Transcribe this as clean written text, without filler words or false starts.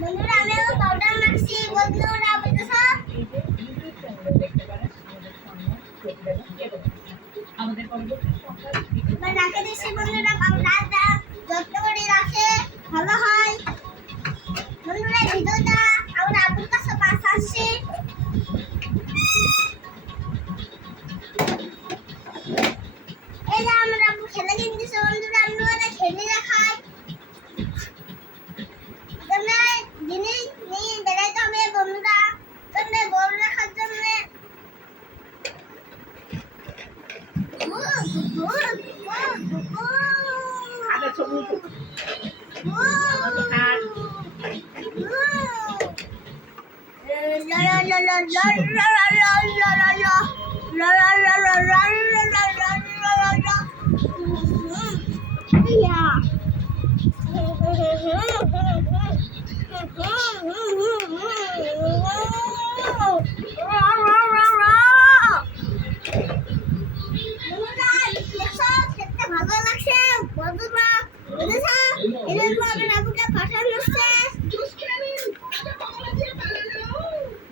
বন্ধুরা আমিও পাউডার মাখছি বন্ধুরা বুঝছো আমাদের পরবর্তী সংখ্যা এবার রাখে দিচ্ছি বন্ধুরা পাউডারটা যত্ন করে রাখে ভালো হয় বন্ধুরা ভিডিওটা আমরা আপুর কাছে পাঠাচ্ছি এই যে আমরা আপু খেলে কিনতেছে বন্ধুরা আমি ওরা খেলে রাখাই তোমরা জিনিস নিয়ে বেড়াইতে হবে বন্ধুরা তোমরা গোল রাখার জন্য আটা ছবি Yeah.